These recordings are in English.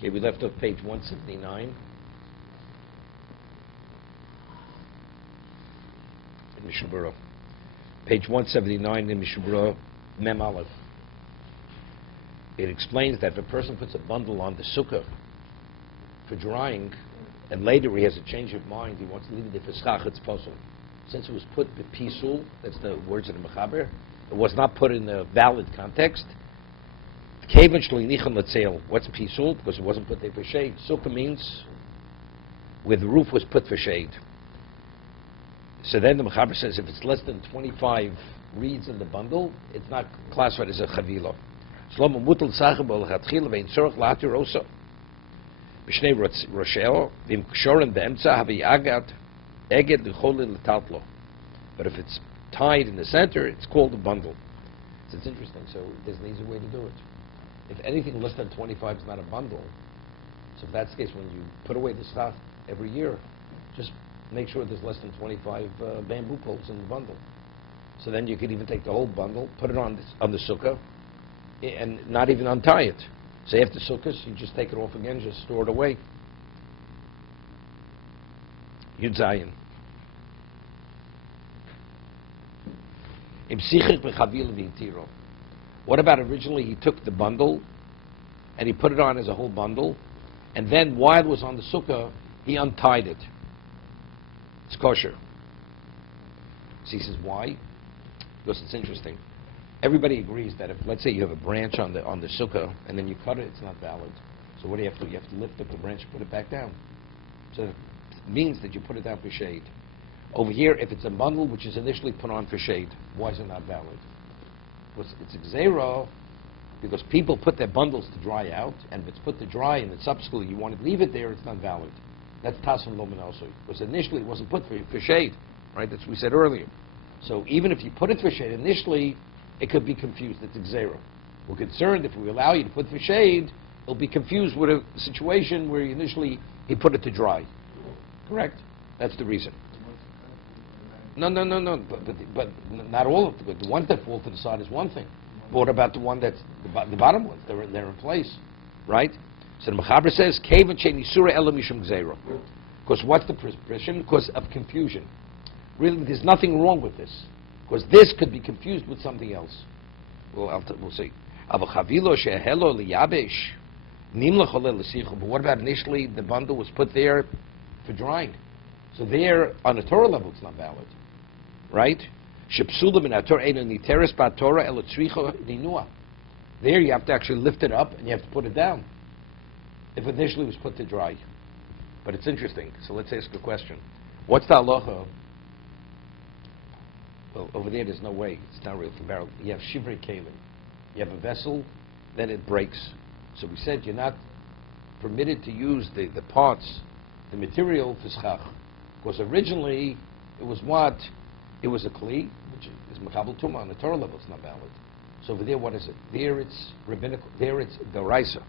Okay, we left off page 179. In Mishna Berura. Page 179 in Mishna Berura, Mem Aleph. It explains that if a person puts a bundle on the sukkah for drying, and later he has a change of mind, he wants to leave it there for schach, it's possible. Since it was put b'pisul, that's the words of the Mechaber, it was not put in a valid context. What's pisul? Because it wasn't put there for shade. Sukkah means where the roof was put for shade. So then the Mechaber says if it's less than 25 reeds in the bundle, it's not classified as a chavila. Shlomo mutal sachab l'chatchila vein tzorach la'atir osa. B'shnei rosheo v'im kshoren be'emtza havi agat eged l'cholin l'tatlo. But if it's tied in the center, it's called a bundle. So it's interesting. So there's an easy way to do it. If anything less than 25 is not a bundle, so if that's the case, when you put away the stuff every year, just make sure there's less than 25 bamboo poles in the bundle. So then you could even take the whole bundle, put it on the sukkah, and not even untie it. So after sukkahs, you just take it off again, just store it away. Yud Zayin. What about originally he took the bundle and he put it on as a whole bundle, and then while it was on the sukkah, he untied it. It's kosher. So he says, why? Because it's interesting. Everybody agrees that if, let's say, you have a branch on the sukkah and then you cut it, it's not valid. So what do you have to do? You have to lift up the branch and put it back down. So it means that you put it down for shade. Over here, if it's a bundle which is initially put on for shade, why is it not valid? Because it's a gzeira, because people put their bundles to dry out, and if it's put to dry and then subsequently you want to leave it there, it's not valid. That's tasum lo also. Because initially it wasn't put for shade, right? That's what we said earlier. So even if you put it for shade, initially it could be confused. It's a gzeira. We're concerned if we allow you to put for shade, it'll be confused with a situation where initially he put it to dry. Correct? That's the reason. No. But not all of them. The ones that fall to the side is one thing. But what about the one that's the bottom ones? They're in place, right? So the Mechaber says, "Kevan she'en isura ela mishum gzeira." Because what's the prescription? Because of confusion. Really, there's nothing wrong with this. Because this could be confused with something else. We'll see. But what about initially the bundle was put there for drying? So there, on a Torah level, it's not valid. Right? There you have to actually lift it up and you have to put it down. If initially it was put to dry. But it's interesting. So let's ask a question. What's the halacha? Well, over there's no way. It's not real for barrel. You have shivrei kelim. You have a vessel, then it breaks. So we said you're not permitted to use the parts, the material for schach. Because originally it was what? It was a kli, which is makabel tumah. On the Torah level, it's not valid. So over there, what is it? There it's rabbinical. There it's doraisa.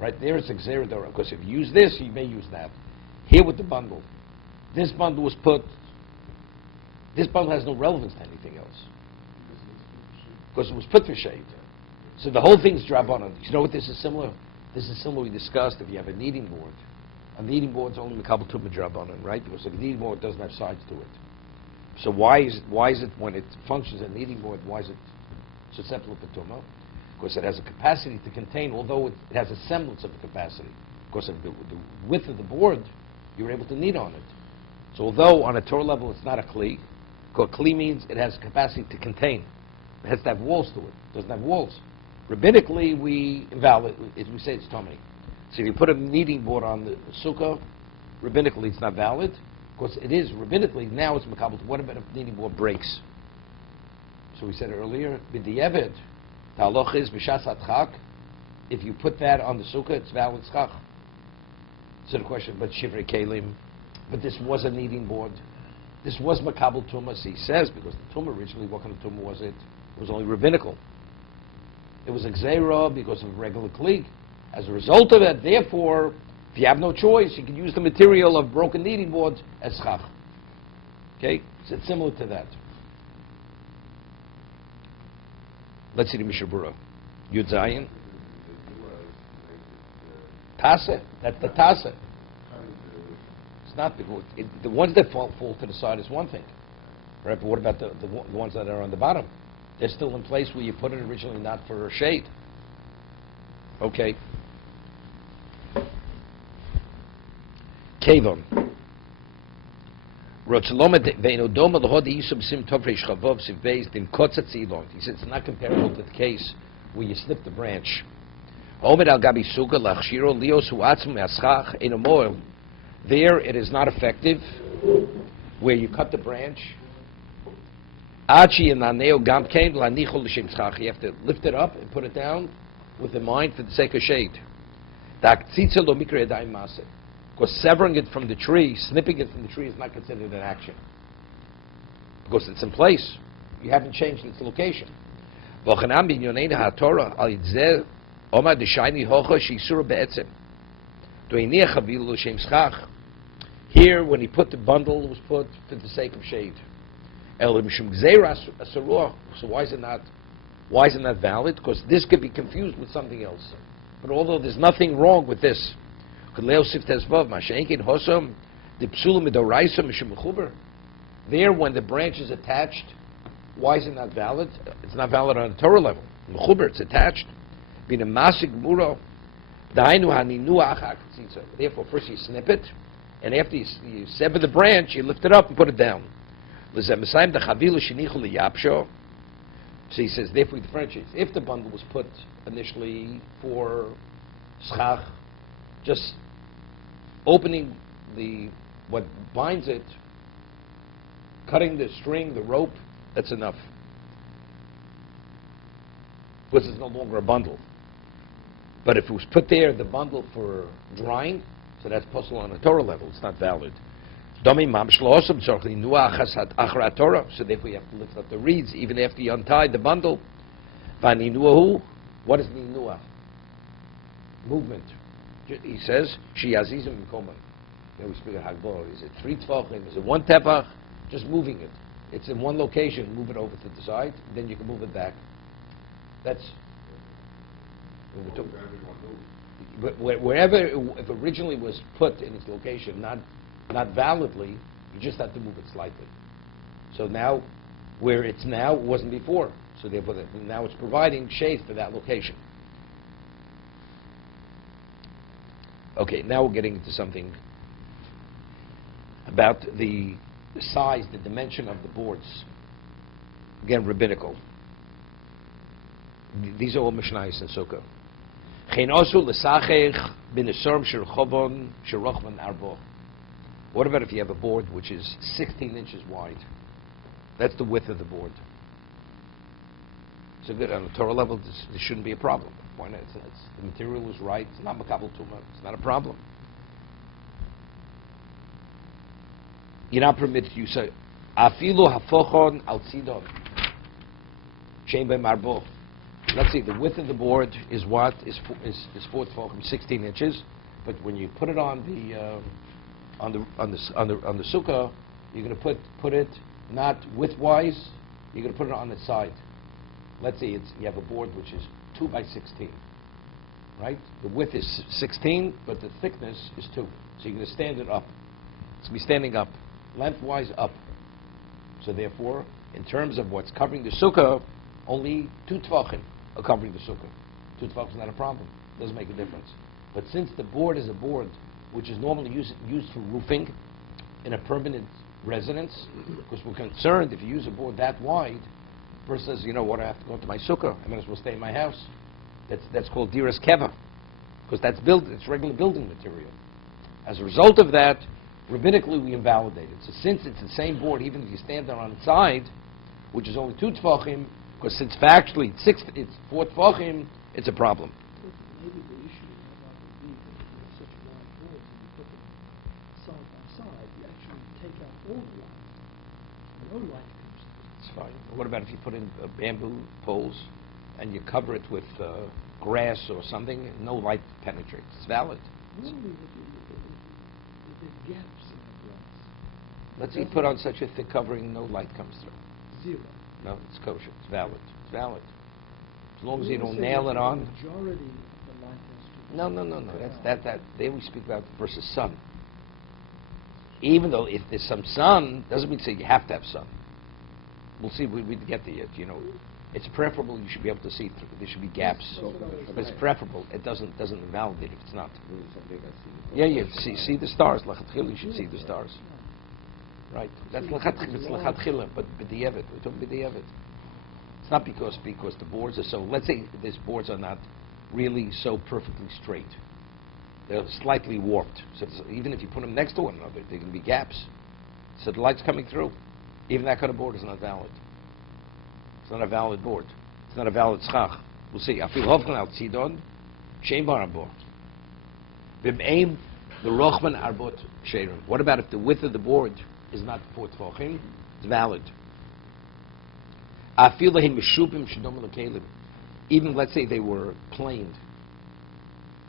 Right there it's a gzeira dora. Because if you use this, you may use that. Here with the bundle, this bundle was put. This bundle has no relevance to anything else because it was put for shade. So the whole thing's drabanan. You know what this is similar? This is similar we discussed. If you have a kneading board, a kneading board's only makabel tumah drabanan, right? Because a kneading board doesn't have sides to it. So why is it when it functions as a kneading board, why is it susceptible to tumah? Because it has a capacity to contain, although it has a semblance of a capacity. Because of the width of the board, you're able to knead on it. So although on a Torah level it's not a kli, because kli means it has capacity to contain. It has to have walls to it. It doesn't have walls. Rabbinically, we say it's tummy. So if you put a kneading board on the sukkah, rabbinically it's not valid. Because it is rabbinically, now it's makabel. What about if the kneading board breaks? So we said earlier, b'di'evet, the halacha is b'shas adchak. If you put that on the sukkah, it's valid schach. So the question, but shivrei kelim, but this was a kneading board. This was makabel tumah, he says, because the tumah originally, what kind of tumah was it? It was only rabbinical. It was a gzeira because of regular kli. As a result of it, therefore, if you have no choice, you can use the material of broken kneading boards as schach. Okay? So it's similar to that. Let's see the Mishna Berura. Yud Zayin. Tasa. That's the tasa. It's not the ones that fall to the side is one thing, right? But what about the ones that are on the bottom? They're still in place where you put it originally, not for shade. Okay. Kevon. He says it's not comparable to the case where you snip the branch. There it is not effective where you cut the branch. You have to lift it up and put it down with a mind for the sake of shade. Because severing it from the tree, snipping it from the tree is not considered an action. Because it's in place. You haven't changed its location. Here, when he put the bundle, it was put for the sake of shade. So why is it not valid? Because this could be confused with something else. But although there's nothing wrong with this, there, when the branch is attached, why is it not valid? It's not valid on a Torah level. It's attached. Therefore, first you snip it, and after you sever the branch, you lift it up and put it down. So he says, therefore he differentiates. If the bundle was put initially for schach, just opening what binds it, cutting the string, the rope, that's enough. Because it's no longer a bundle. But if it was put there, the bundle for drying, so that's possible on a Torah level, it's not valid. So therefore you have to lift up the reeds even after you untie the bundle. What is ninuah? Movement. He says, Shiyazizim Mikoman. We speak of Hagbor. Is it 3 tefachim? Is it 1 tefach? Just moving it. It's in one location, move it over to the side, then you can move it back. That's... But wherever it originally was put in its location, not validly, you just have to move it slightly. So now, where it's now, it wasn't before. So therefore, now it's providing shade for that location. Okay, now we're getting into something about the size, the dimension of the boards. Again, rabbinical. These are all Mishnayos and Sukkah. What about if you have a board which is 16 inches wide? That's the width of the board. So good, on a Torah level, this shouldn't be a problem. Why not? The material is right. It's not makabel tuma. It's not a problem. You're not permitted to use afilu hafochon al tzidon. Shein be'marbo. Let's see, the width of the board is what? Is 4 tefachim, 16 inches. But when you put it on the sukkah, you're going to put it not widthwise. You're going to put it on the side. Let's say you have a board which is 2 by 16, right? The width is 16, but the thickness is 2. So you're going to stand it up. It's going to be standing up, lengthwise up. So therefore, in terms of what's covering the sukkah, only 2 tefachim are covering the sukkah. 2 tefachim is not a problem. It doesn't make a difference. But since the board is a board which is normally used for roofing in a permanent residence, because we're concerned if you use a board that wide, the person says, you know what, I have to go to my sukkah. I might as well stay in my house. That's called diras keva, because it's regular building material. As a result of that, rabbinically we invalidate it. So since it's the same board, even if you stand there on its side, which is only 2 tefachim, because since factually it's 4 tefachim, it's a problem. Maybe the issue about the beam is such wide boards, and you put them side by side, you actually take out all the light. No light comes through. It's fine. What about if you put in bamboo poles and you cover it with grass or something? No light penetrates. It's valid. Normally, if there's gaps in the glass. Let's say you put on such a thick covering, no light comes through. 0. No, it's kosher. It's valid. It's valid. As long as you don't nail it on. The majority of the light has to No. That there we speak about versus sun. Even though if there's some sun, doesn't mean to say you have to have sun. We'll see. We get there yet. It's preferable. You should be able to see through. There should be gaps, but it's preferable. It doesn't invalidate if it's not. Yeah. See the stars. L'chatchila, you should see the stars. Right. That's l'chatchila. It's l'chatchila, but b'di'evet. We're talking b'di'evet. It's not because the boards are so. Let's say these boards are not really so perfectly straight. They're slightly warped. So even if you put them next to one another, there can be gaps. So the light's coming through. Even that kind of board is not valid. It's not a valid board. It's not a valid schach. We'll see. Afil hofkan al tzidon, shein barabor. V'meim the rochman arbot sheirim. What about if the width of the board is not 4 tefachim? It's valid. Afil lahim meshupim shedom l'kelim. Even let's say they were planed,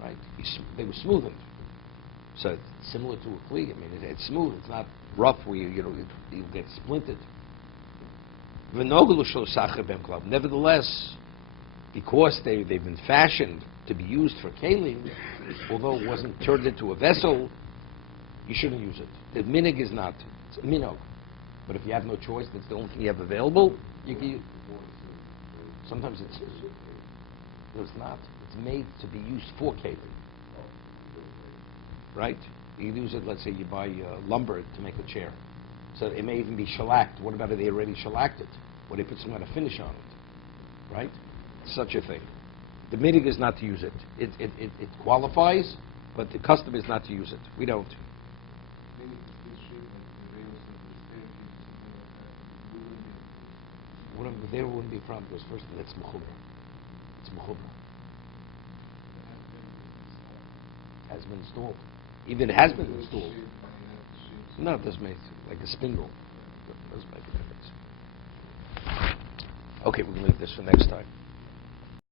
right? They were smoothened. So it's similar to a kli. I mean, it's smooth. It's not rough where you get splintered. Nevertheless, because they've been fashioned to be used for kalim, although it wasn't turned into a vessel, you shouldn't use it. The minig is not. It's a minog. But if you have no choice, that's the only thing you have available, you can use. Sometimes it's not. It's made to be used for kalim. Right? You can use it, let's say you buy lumber to make a chair. So it may even be shellacked. What about if they already shellacked it? Or they put some kind of finish on it? Right? Such a thing. The minig is not to use it. It qualifies, but the custom is not to use it. We don't. There wouldn't be a problem because first that's mechuber. It's mechuber. Has been installed. Even it has been installed. No, it does make like a spindle. It does make a difference. Okay, we're going to leave this for next time.